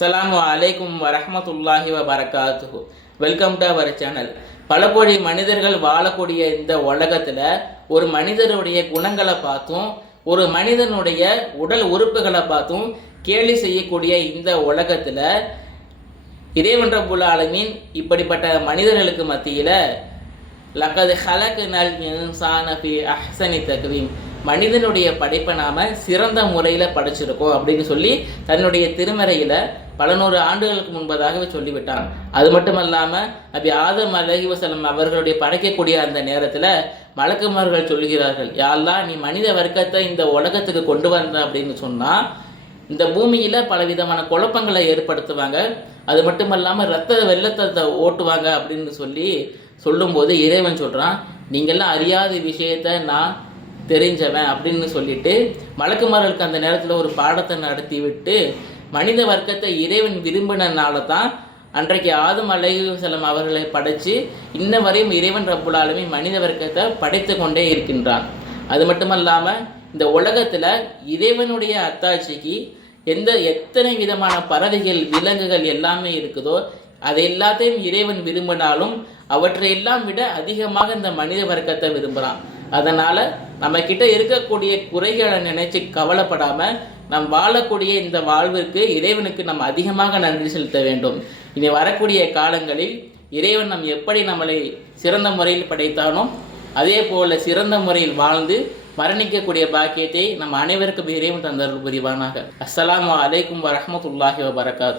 அஸ்ஸலாமு அலைக்கும் வரஹ்மத்துல்லாஹி வபரகாத்துஹு. Welcome to our channel. பல கோடி மனிதர்கள் வாழக்கூடிய இந்த உலகத்தில் ஒரு மனிதருடைய குணங்களை பார்த்தும் ஒரு மனிதனுடைய உடல் உறுப்புகளை பார்த்தும் கேலி செய்யக்கூடிய இந்த உலகத்தில் இறைவன் ரப்புல் ஆலமீன் இப்படிப்பட்ட மனிதர்களுக்கு மத்தியில் லக்கது ஹலக்னல் இன்சான ஃபீ அஹ்ஸனி தக்வீம், மனிதனுடைய படைப்பை நாம் சிறந்த முறையில் படைச்சிருக்கோம் அப்படின்னு சொல்லி தன்னுடைய திருமறையில் பல நூறு ஆண்டுகளுக்கு முன்பதாகவே சொல்லிவிட்டான். அது மட்டுமல்லாமல் நபி ஆதம் அலைஹிவஸல்லம் அவர்களுடைய படைக்கக்கூடிய அந்த நேரத்தில் மலக்குமார்கள் சொல்கிறார்கள், யா அல்லாஹ், நீ மனித வர்க்கத்தை இந்த உலகத்துக்கு கொண்டு வந்த அப்படின்னு சொன்னால் இந்த பூமியில் பலவிதமான குழப்பங்களை ஏற்படுத்துவாங்க, அது மட்டுமல்லாமல் ரத்த வெள்ளத்தை ஓட்டுவாங்க அப்படின்னு சொல்லும்போது இறைவன் சொல்கிறான், நீங்கள்லாம் அறியாத விஷயத்தை நான் தெரிஞ்சவன் அப்படின்னு சொல்லிட்டு மலக்குமார்களுக்கு அந்த நேரத்தில் ஒரு பாடத்தை நடத்தி விட்டு மனித வர்க்கத்தை இறைவன் விரும்பினால தான் அன்றைக்கு ஆதம் அலைஹிவஸல்லம் அவர்களை படைத்து இன்ன வரையும் இறைவன் ரப்புல் ஆலமீன் மனித வர்க்கத்தை படைத்து கொண்டே இருக்கின்றான். அது மட்டுமல்லாமல் இந்த உலகத்தில் இறைவனுடைய அத்தாட்சிக்கு எத்தனை விதமான பறவைகள் விலங்குகள் எல்லாமே இருக்குதோ அதை எல்லாத்தையும் இறைவன் விரும்பினாலும் அவற்றையெல்லாம் விட அதிகமாக இந்த மனித வர்க்கத்தை விரும்புகிறான். அதனால் நம்ம கிட்ட இருக்கக்கூடிய குறைகளை நினைச்சு கவலைப்படாமல் நம் வாழக்கூடிய இந்த வாழ்விற்கு இறைவனுக்கு நம்ம அதிகமாக நன்றி செலுத்த வேண்டும். இனி வரக்கூடிய காலங்களில் இறைவன் எப்படி நம்மளை சிறந்த முறையில் படைத்தானோ அதே போல சிறந்த முறையில் வாழ்ந்து மரணிக்கக்கூடிய பாக்கியத்தை நம் அனைவருக்கும் இறைவன் தந்தருள் புரிவானாக. அஸ்ஸலாமு அலைக்கும் வரஹ்மத்துல்லாஹி வபரகாத்துஹு.